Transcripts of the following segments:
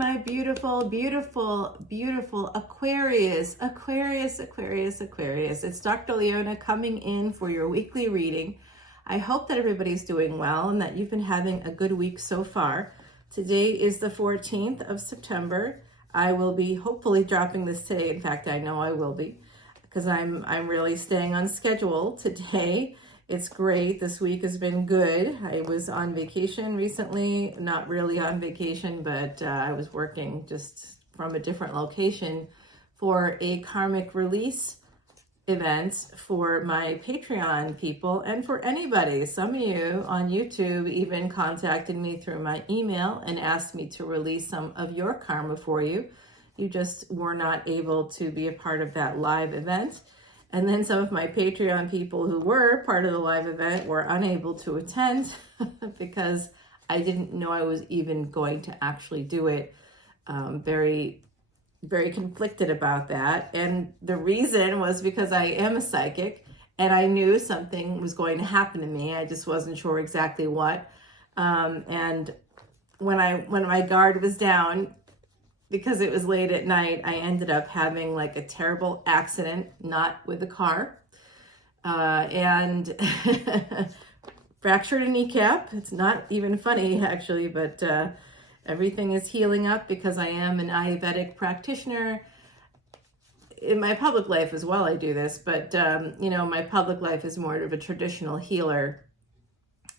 my beautiful, beautiful, beautiful Aquarius. It's Dr. Leona coming in for your weekly reading. I hope that everybody's doing well and that you've been having a good week so far. Today is the 14th of September. I will be hopefully dropping this today. In fact, I know I will be, because I'm really staying on schedule today. It's great. This week has been good. I was on vacation recently, not really on vacation, but I was working just from a different location for a karmic release event for my Patreon people and for anybody. Some of you on YouTube even contacted me through my email and asked me to release some of your karma for you. You just were not able to be a part of that live event. And then some of my Patreon people who were part of the live event were unable to attend because I didn't know I was even going to actually do it. Very, very conflicted about that. And the reason was because I am a psychic and I knew something was going to happen to me. I just wasn't sure exactly what. And when my guard was down, because it was late at night, I ended up having like a terrible accident, not with a car, and fractured a kneecap. It's not even funny actually, but everything is healing up because I am an Ayurvedic practitioner. In my public life as well, I do this, but my public life is more of a traditional healer,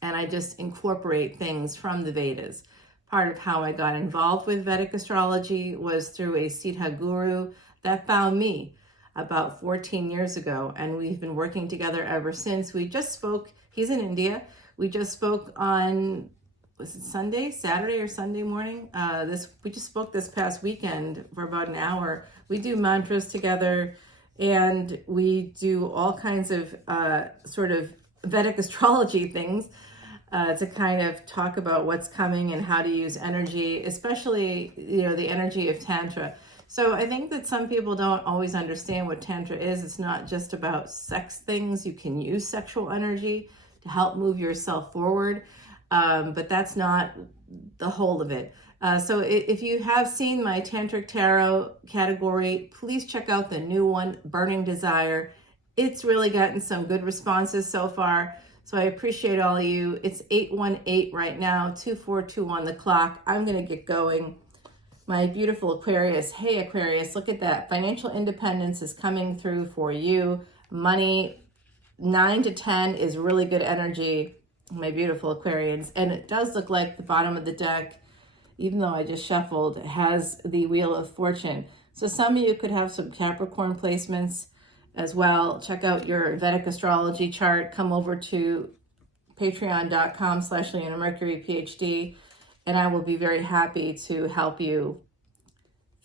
and I just incorporate things from the Vedas. Part of how I got involved with Vedic astrology was through a Siddha guru that found me about 14 years ago, and we've been working together ever since. We just spoke, he's in India. We just spoke on, was it Saturday or Sunday morning? We just spoke this past weekend for about an hour. We do mantras together, and we do all kinds of sort of Vedic astrology things. To kind of talk about what's coming and how to use energy, especially, the energy of Tantra. So I think that some people don't always understand what Tantra is. It's not just about sex things. You can use sexual energy to help move yourself forward, but that's not the whole of it. So if you have seen my Tantric Tarot category, please check out the new one, Burning Desire. It's really gotten some good responses so far. So I appreciate all of you. It's 818 right now, 2421 the clock. I'm going to get going. My beautiful Aquarius. Hey, Aquarius, look at that. Financial independence is coming through for you. Money, 9 to 10 is really good energy, my beautiful Aquarians. And it does look like the bottom of the deck, even though I just shuffled, has the Wheel of Fortune. So some of you could have some Capricorn placements as well. Check out your Vedic astrology chart. Come over to patreon.com/leonamercuryphd, and I will be very happy to help you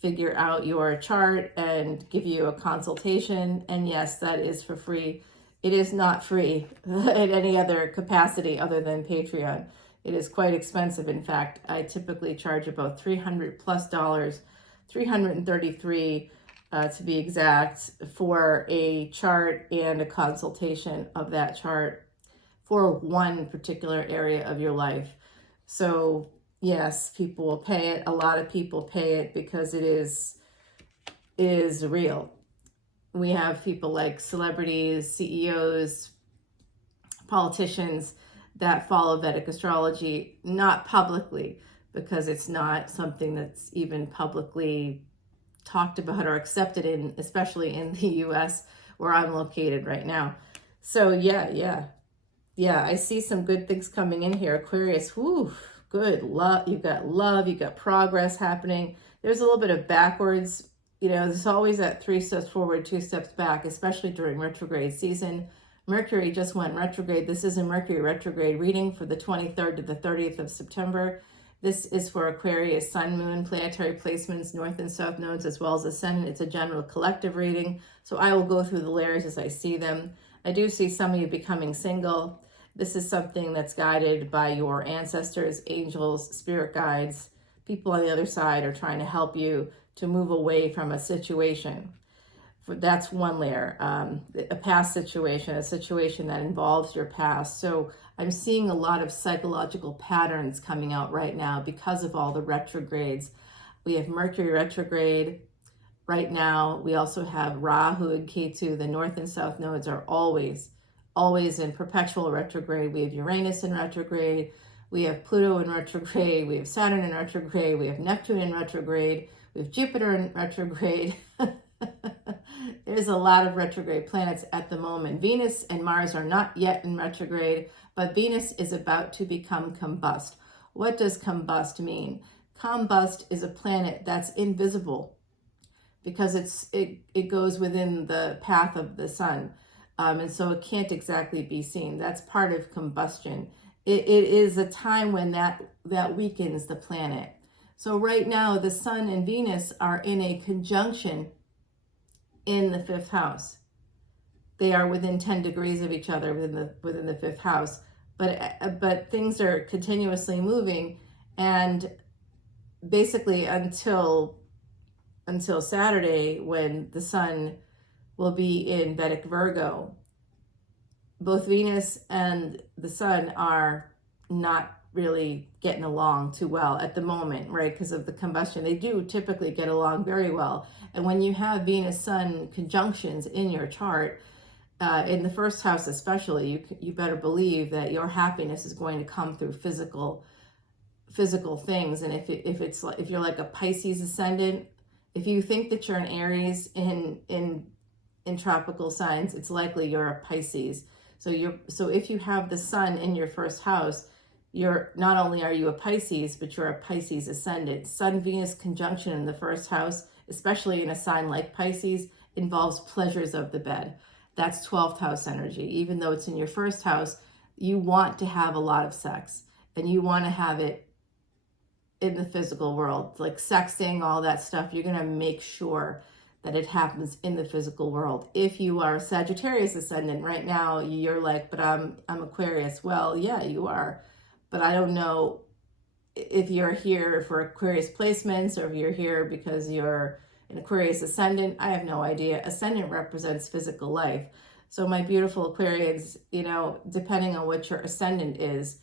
figure out your chart and give you a consultation. And yes, that is for free. It is not free at any other capacity other than Patreon. It is quite expensive. In fact, I typically charge about $300 plus, $333 to be exact, for a chart and a consultation of that chart for one particular area of your life. So yes, people will pay it. A lot of people pay it because it is real. We have people like celebrities, CEOs, politicians that follow Vedic astrology, not publicly, because it's not something that's even publicly talked about or accepted in, especially in the US where I'm located right now. So yeah, I see some good things coming in here. Aquarius, whoo, good love. You've got progress happening. There's a little bit of backwards, there's always that 3 steps forward, 2 steps back, especially during retrograde season. Mercury just went retrograde. This is a Mercury retrograde reading for the 23rd to the 30th of September. This is for Aquarius, Sun, Moon, planetary placements, North and South nodes, as well as Ascendant. It's a general collective reading. So I will go through the layers as I see them. I do see some of you becoming single. This is something that's guided by your ancestors, angels, spirit guides. People on the other side are trying to help you to move away from a situation. That's one layer, a past situation, a situation that involves your past. So I'm seeing a lot of psychological patterns coming out right now because of all the retrogrades. We have Mercury retrograde right now. We also have Rahu and Ketu. The north and south nodes are always in perpetual retrograde. We have Uranus in retrograde. We have Pluto in retrograde. We have Saturn in retrograde. We have Neptune in retrograde. We have Jupiter in retrograde. There's a lot of retrograde planets at the moment. Venus and Mars are not yet in retrograde, but Venus is about to become combust. What does combust mean? Combust is a planet that's invisible because it goes within the path of the sun. And so it can't exactly be seen. That's part of combustion. It is a time when that weakens the planet. So right now, the sun and Venus are in a conjunction in the fifth house. They are within 10 degrees of each other within the fifth house. But things are continuously moving, and basically until Saturday, when the sun will be in Vedic Virgo, both Venus and the sun are not really getting along too well at the moment, right? Because of the combustion. They do typically get along very well. And when you have Venus-Sun conjunctions in your chart, in the first house especially, you better believe that your happiness is going to come through physical things. And if you're like a Pisces ascendant, if you think that you're an Aries in tropical signs, it's likely you're a Pisces. So if you have the sun in your first house, you're not only are you a Pisces, but you're a Pisces ascendant. Sun-Venus conjunction in the first house, especially in a sign like Pisces, involves pleasures of the bed. That's 12th house energy. Even though it's in your first house, you want to have a lot of sex, and you want to have it in the physical world, like sexting, all that stuff. You're going to make sure that it happens in the physical world. If you are Sagittarius ascendant right now, you're like, but I'm Aquarius. Well, yeah, you are. But I don't know if you're here for Aquarius placements or if you're here because you're an Aquarius ascendant. I have no idea. Ascendant represents physical life. So my beautiful Aquarians, depending on what your ascendant is,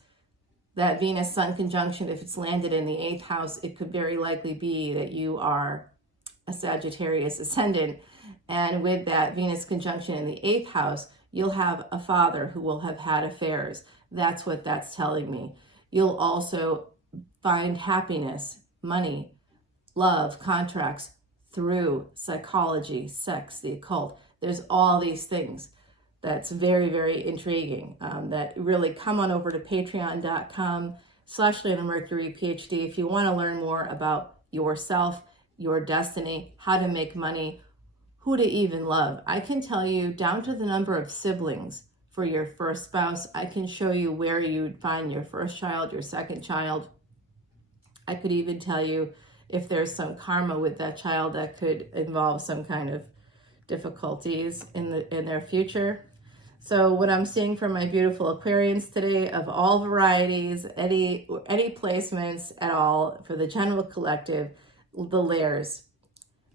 that Venus-Sun conjunction, if it's landed in the 8th house, it could very likely be that you are a Sagittarius ascendant. And with that Venus conjunction in the 8th house, you'll have a father who will have had affairs. That's what that's telling me. You'll also find happiness, money, love, contracts through psychology, sex, the occult. There's all these things that's very, very intriguing that really come on over to patreon.com/leonamercuryphd if you want to learn more about yourself, your destiny, how to make money, who to even love. I can tell you down to the number of siblings for your first spouse. I can show you where you'd find your first child, your second child. I could even tell you if there's some karma with that child that could involve some kind of difficulties in their future. So what I'm seeing from my beautiful Aquarians today, of all varieties, any placements at all, for the general collective, the layers.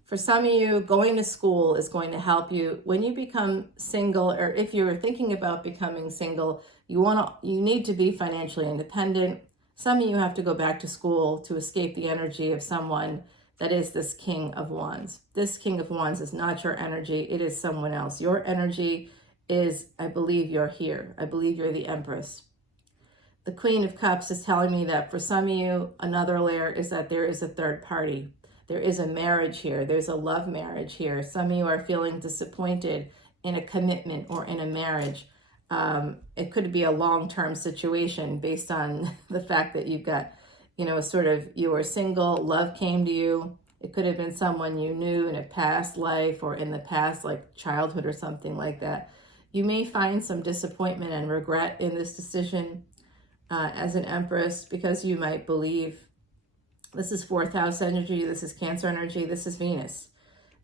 For some of you, going to school is going to help you. When you become single, or if you're thinking about becoming single, you need to be financially independent. Some of you have to go back to school to escape the energy of someone that is this King of Wands. This King of Wands is not your energy. It is someone else. Your energy is, I believe you're here. I believe you're the Empress. The Queen of Cups is telling me that for some of you, another layer is that there is a third party. There is a marriage here. There's a love marriage here. Some of you are feeling disappointed in a commitment or in a marriage. It could be a long-term situation based on the fact that you've got, you were single, love came to you. It could have been someone you knew in a past life or in the past, like childhood or something like that. You may find some disappointment and regret in this decision as an Empress, because you might believe this is 4th house energy, this is Cancer energy, this is Venus.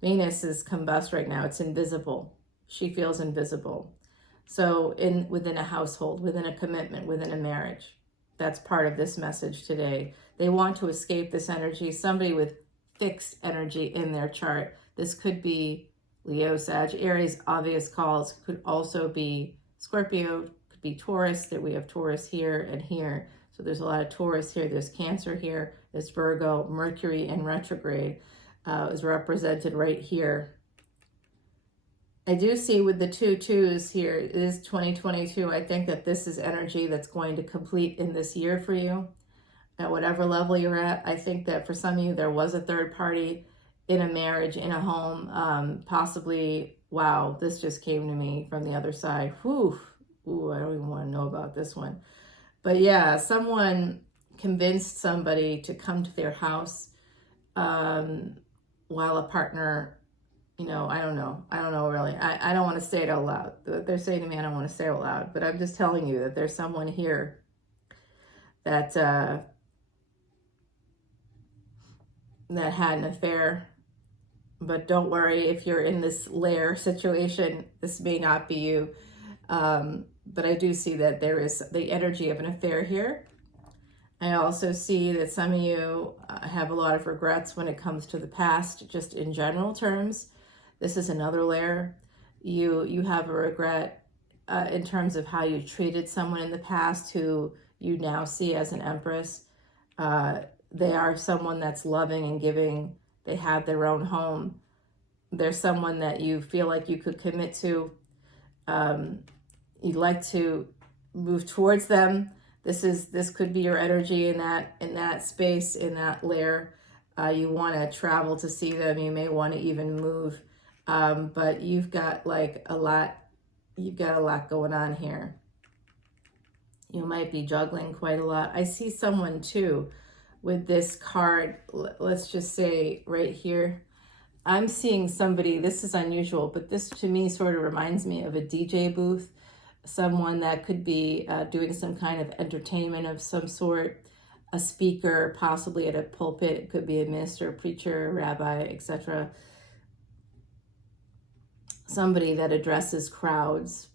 Venus is combust right now. It's invisible. She feels invisible. So within a household, within a commitment, within a marriage, that's part of this message today. They want to escape this energy. Somebody with fixed energy in their chart. This could be Leo, Sag, Aries, obvious calls. Could also be Scorpio, could be Taurus. That we have Taurus here and here. So there's a lot of Taurus here. There's Cancer here. is Virgo. Mercury in retrograde is represented right here. I do see with the 2-2s here, it is 2022. I think that this is energy that's going to complete in this year for you at whatever level you're at. I think that for some of you, there was a third party in a marriage, in a home, possibly, wow, this just came to me from the other side. Whew. Ooh, I don't even want to know about this one. But yeah, someone convinced somebody to come to their house while a partner, I don't know really. I don't want to say it out loud. They're saying to me, I don't want to say it out loud, but I'm just telling you that there's someone here that that had an affair. But don't worry, if you're in this lair situation, this may not be you. But I do see that there is the energy of an affair here. I also see that some of you have a lot of regrets when it comes to the past, just in general terms. This is another layer. You have a regret in terms of how you treated someone in the past who you now see as an empress. They are someone that's loving and giving. They have their own home. They're someone that you feel like you could commit to. You'd like to move towards them. This could be your energy in that space, in that layer. You want to travel to see them. You may want to even move. But you've got a lot going on here. You might be juggling quite a lot. I see someone too with this card. Let's just say right here, I'm seeing somebody, this is unusual, but this to me sort of reminds me of a DJ booth, someone that could be doing some kind of entertainment of some sort, a speaker, possibly at a pulpit. It could be a minister, preacher, rabbi, etc. Somebody that addresses crowds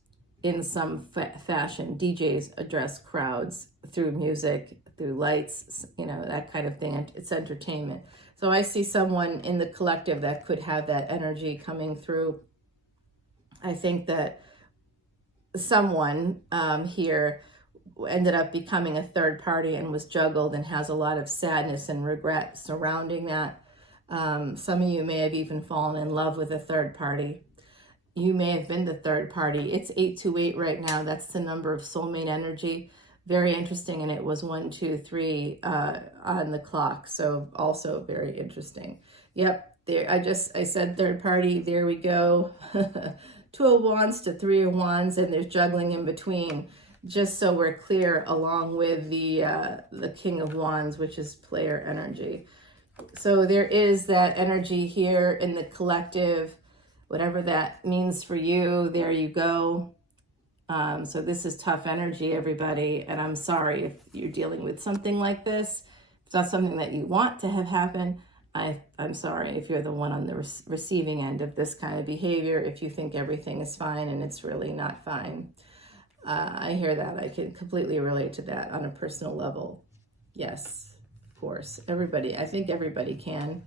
in some fashion. DJs address crowds through music, through lights, that kind of thing. It's entertainment. So I see someone in the collective that could have that energy coming through. I think that someone here ended up becoming a third party and was juggled and has a lot of sadness and regret surrounding that. Some of you may have even fallen in love with a third party. You may have been the third party. It's 828 right now. That's the number of soulmate energy. Very interesting. And it was 1, 2, 3 on the clock. So also very interesting. Yep. There. I said third party. There we go. 2 of Wands to 3 of Wands. And there's juggling in between. Just so we're clear, along with the King of Wands, which is player energy. So there is that energy here in the collective. Whatever that means for you, there you go. So this is tough energy, everybody. And I'm sorry if you're dealing with something like this. If it's not something that you want to have happen, I'm sorry if you're the one on the receiving end of this kind of behavior, if you think everything is fine and it's really not fine. I hear that. I can completely relate to that on a personal level. Yes, of course. Everybody, I think everybody can.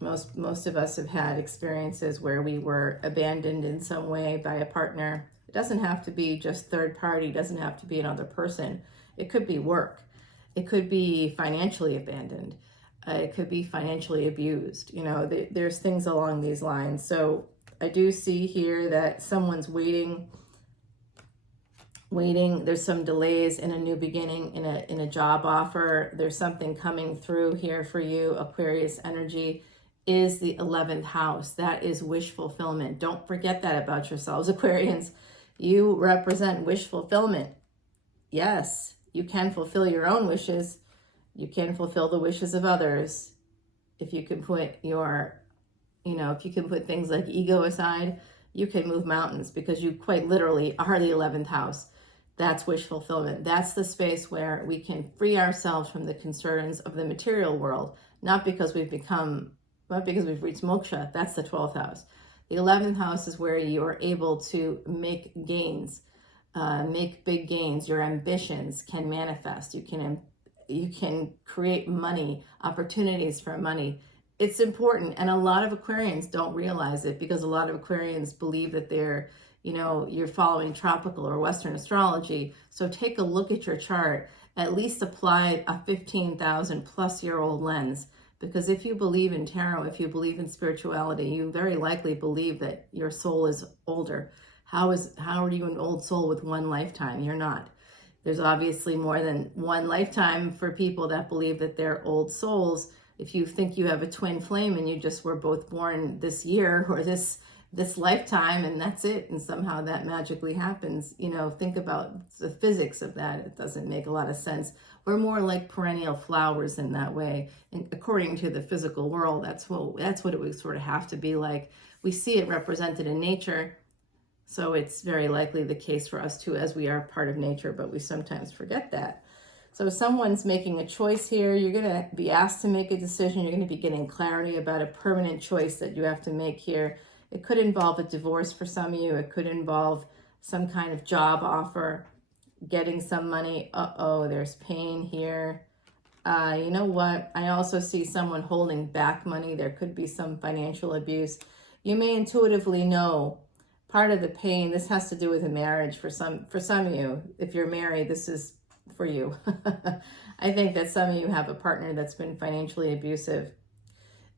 Most of us have had experiences where we were abandoned in some way by a partner. It doesn't have to be just third party. It doesn't have to be another person. It could be work. It could be financially abandoned. It could be financially abused. There's things along these lines. So I do see here that someone's waiting. There's some delays in a new beginning, in a job offer. There's something coming through here for you. Aquarius energy is the 11th house. That is wish fulfillment. Don't forget that about yourselves, Aquarians. You represent wish fulfillment. Yes, you can fulfill your own wishes. You can fulfill the wishes of others. If you can put if you can put things like ego aside, you can move mountains because you quite literally are the 11th house. That's wish fulfillment. That's the space where we can free ourselves from the concerns of the material world, not because we've reached moksha. That's the 12th house. The 11th house is where you are able to make gains, make big gains. Your ambitions can manifest. You can create money, opportunities for money. It's important. And a lot of Aquarians don't realize it because a lot of Aquarians believe that you're following tropical or Western astrology. So take a look at your chart at least apply a 15,000 plus year old lens. Because if you believe in tarot, if you believe in spirituality, you very likely believe that your soul is older. How are you an old soul with one lifetime? You're not. There's obviously more than one lifetime for people that believe that they're old souls. If you think you have a twin flame and you just were both born this year or this lifetime and that's it, and somehow that magically happens, think about the physics of that. It doesn't make a lot of sense. We're more like perennial flowers in that way. And according to the physical world, that's what it would sort of have to be like. We see it represented in nature. So it's very likely the case for us too, as we are part of nature, but we sometimes forget that. So someone's making a choice here. You're going to be asked to make a decision. You're going to be getting clarity about a permanent choice that you have to make here. It could involve a divorce for some of you. It could involve some kind of job offer, getting some money. There's pain here. You know what? I also see someone holding back money. There could be some financial abuse. You may intuitively know part of the pain. This has to do with a marriage for some of you. If you're married, this is for you. I think that some of you have a partner that's been financially abusive.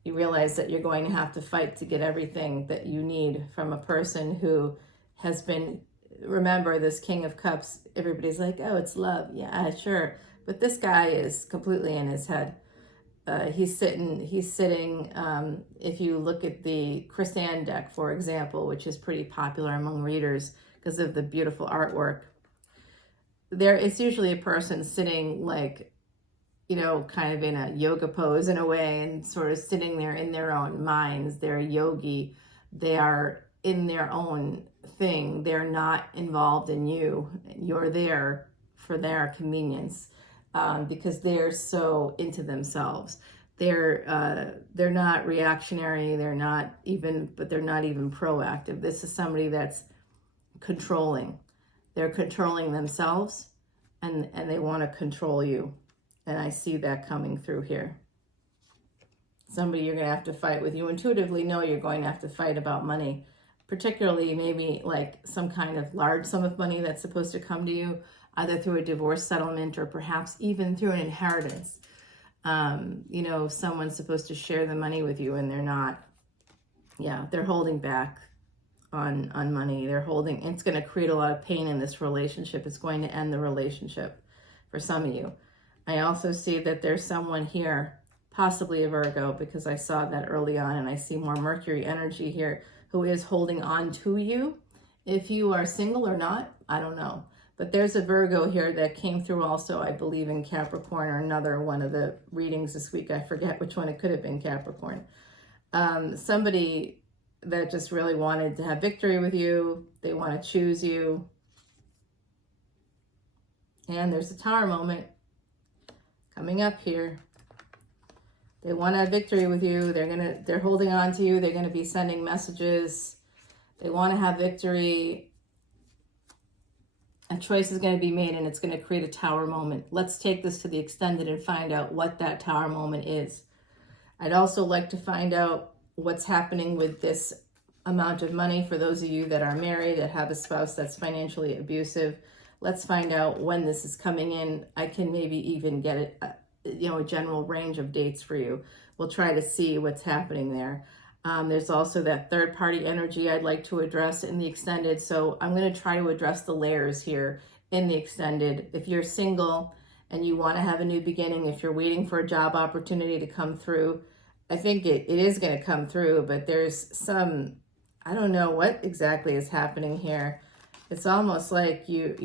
You realize that you're going to have to fight to get everything that you need from a person who has been, remember this King of Cups, everybody's like, oh, it's love. Yeah, sure. But this guy is completely in his head. He's sitting, if you look at the Chrysan deck, for example, which is pretty popular among readers because of the beautiful artwork, it's usually a person sitting like, kind of in a yoga pose in a way, and sort of sitting there in their own minds. They're a yogi. They are in their own thing. They're not involved in you. You're there for their convenience. Because they're so into themselves. They're not reactionary. They're not even proactive. This is somebody that's controlling. They're controlling themselves, and they want to control you. And I see that coming through here. Somebody you're going to have to fight with. You intuitively know you're going to have to fight about money, particularly maybe like some kind of large sum of money that's supposed to come to you, either through a divorce settlement or perhaps even through an inheritance. Someone's supposed to share the money with you and they're not. Yeah, they're holding back on money. It's going to create a lot of pain in this relationship. It's going to end the relationship for some of you. I also see that there's someone here, possibly a Virgo, because I saw that early on, and I see more Mercury energy here, who is holding on to you. If you are single or not, I don't know. But there's a Virgo here that came through also, I believe, in Capricorn, or another one of the readings this week. I forget which one. It could have been Capricorn. Somebody that just really wanted to have victory with you. They want to choose you. And there's a Tower moment coming up here. They want to have victory with you. They're holding on to you. They're going to be sending messages. They want to have victory. A choice is going to be made, and it's going to create a Tower moment. Let's take this to the extended and find out what that Tower moment is. I'd also like to find out what's happening with this amount of money for those of you that are married, that have a spouse that's financially abusive. Let's find out when this is coming in. I can maybe even get a general range of dates for you. We'll try to see what's happening there. There's also that third party energy I'd like to address in the extended. So I'm going to try to address the layers here in the extended. If you're single and you want to have a new beginning, if you're waiting for a job opportunity to come through, I think it is going to come through, but there's I don't know what exactly is happening here. It's almost like you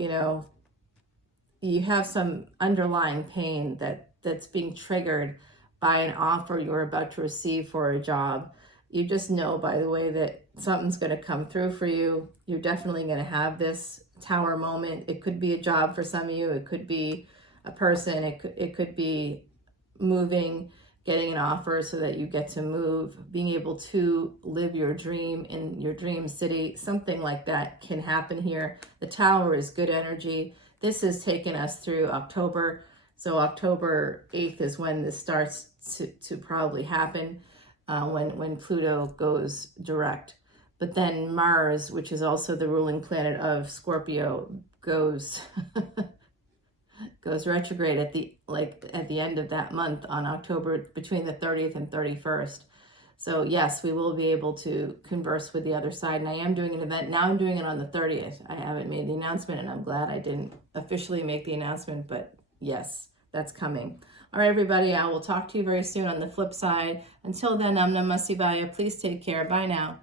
have some underlying pain that's being triggered by an offer you're about to receive for a job. You just know, by the way, that something's going to come through for you. You're definitely going to have this Tower moment. It could be a job for some of you. It could be a person. It could be moving, getting an offer so that you get to move, being able to live your dream in your dream city. Something like that can happen here. The Tower is good energy. This has taken us through October. So October 8th is when this starts to probably happen, when Pluto goes direct. But then Mars, which is also the ruling planet of Scorpio, goes goes retrograde at the end of that month on October, between the 30th and 31st. So yes, we will be able to converse with the other side. And I am doing an event. Now I'm doing it on the 30th. I haven't made the announcement, and I'm glad I didn't officially make the announcement, but yes, that's coming. All right, everybody, I will talk to you very soon on the flip side. Until then, Om Namah Shivaya. Please take care. Bye now.